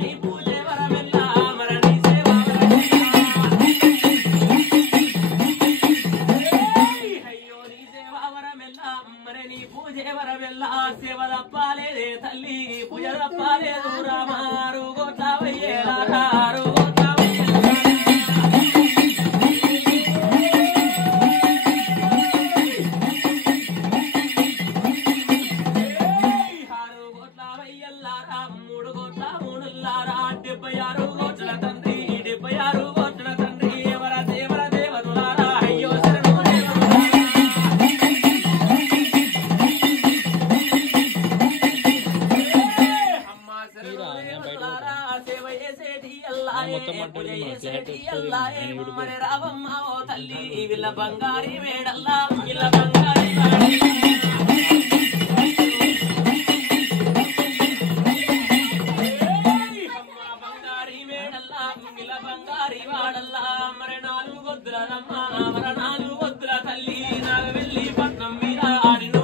నీ పూజే వరమెల్లా మరి నీ సేవ అయ్యో నీ సేవ వరమెల్లా మరి నీ పూజే వరమెల్లా సేవ తప్పాలేదే తల్లి పూజ తప్పాలేదు రామారు గోట్లావయ్యేలారు బంగారీ వేడల్లా బంగారీ బంగారీ వేడల్లా బంగారీ వాడల్లా మరి నాలుగు వద్దులమ్మ మరి నాలుగు వద్దుల తల్లి నాకు వెళ్ళి పట్నం మీద ఆడినో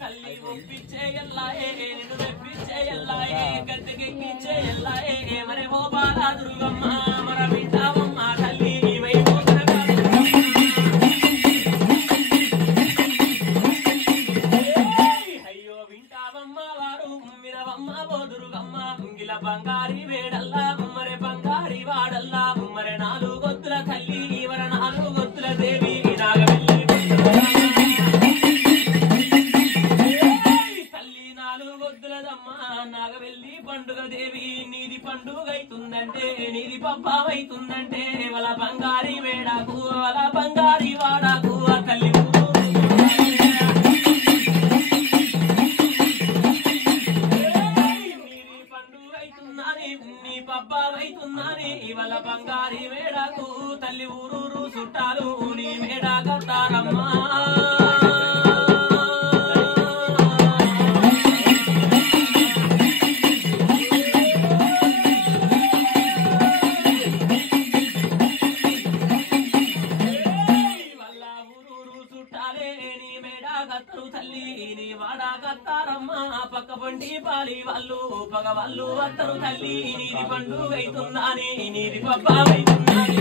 తల్లి ఒప్పించే ఎల్లాయే నిన్ను తెప్పించే ఎల్లాయే గద్దెకెక్కించే ఎల్లాయే మరి ఓ బాలాదురుగమ్మ మర వింటావమ్మ తల్లి అయ్యో వింటావమ్మ వారు మిరవమ్మ బోదురుగమ్మ ముంగిల బంగారీ వేడల్లా మరి బంగారీ వాడల్లా మరి నాలుగు గొత్తుల తల్లి వర నాలుగు గొత్తుల దేవి నాగవెల్లి తల్లి నాలుగు గొత్తులదమ్మ నాగవెల్లి పండుగ దేవి నీది పండుగ అవుతుందంటే నీది పబ్బావైతుందంటే వాళ్ళ బంగారీ వేడాకు వాళ్ళ బంగారీ వాడాకు ఆ తల్లి నీది పండుగ అవుతుందని నీ పబ్బావైతుందని ఇవాళ బంగారీ వేడాకు తల్లి ఊరూరు చుట్టాలు నీ వేడా కట్టారమ్మా తల్లి నీ వాడా కత్తారమ్మా పక్క పండి పాలి వాళ్ళు పగ వాళ్ళు వత్తరు తల్లి నీది పండుగ అవుతుందని నీది పబ్బావైతుందని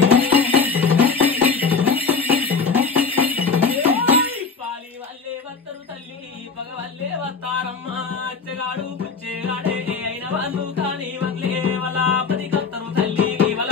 పాలి వాళ్ళే వత్తరు తల్లి పగ వాళ్ళే వత్తారమ్మా అచ్చగాడు పుచ్చేగాడే అయిన వాళ్ళు కానీ వాళ్ళే వాళ్ళ పది కత్తరు తల్లి వాళ్ళ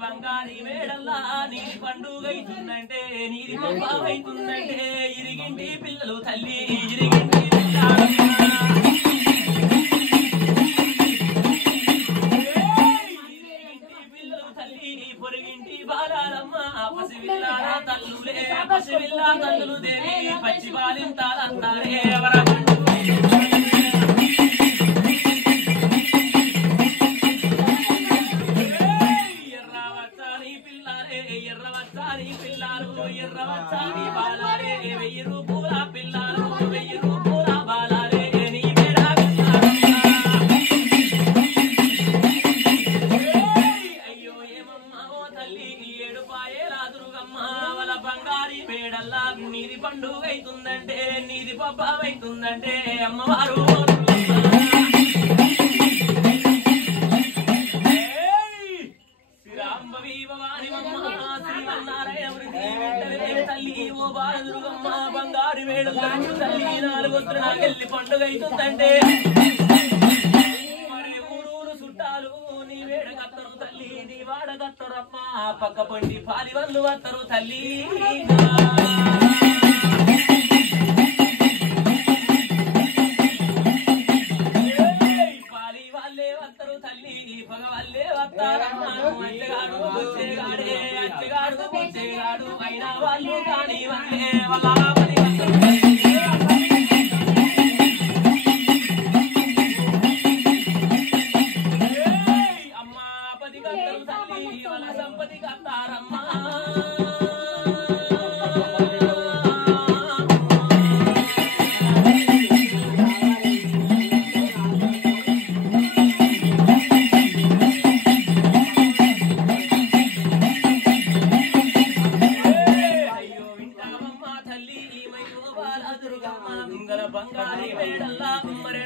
బంగారీ వేడల్లా నీది పండుగ అవుతుందంటే నీది పబ్బావైతుందంటే ఇరిగింటి పిల్లలు తల్లి ఇరిగింటి పిల్లలు తల్లి పొరిగింటి బాలాలమ్మ పసివిల్లారా తల్లులే పసివిల్లా తల్లులు దేవి పచ్చి బాలింతాలంటారే ఎవర ఎర్రవచ్చాని బాలారే 1000 రూపాయల పిల్లారు 1000 రూపాయల బాలారే నీ వేడా అయ్యో ఏమమ్మా ఓ తల్లి ఏడు పాయేలాదురుగమ్మ వాళ్ళ బంగారీ వేడల్లా నీది పండుగ అవుతుందంటే నీది పబ్బావైతుందంటే అమ్మవారు తల్లి ఓ బాలదురుగమ్మ బంగారు వేడల్లా తల్లి నాలుగొత్తులు నాకెళ్ళి పండుగ అవుతుందంటే మరి ఊరూరు చుట్టాలు నీ వేడ కత్తరు తల్లి నీ వాడ కత్తరమ్మ పక్క పండి పాలి వాళ్ళు వత్తరు తల్లి పాలి వాళ్ళే వత్తరు తల్లి పగ వాళ్ళే వత్తారమ్మ అచ్చగాడు వచ్చేగాడే అచ్చగాడు వచ్చేగాడు అయినా వాళ్ళు కానీ వాళ్ళే వాళ్ళ అమ్మ పది కత్తరు తల్లి వాళ్ళ సంపతి కత్తారమ్మా వాడల్లా మరి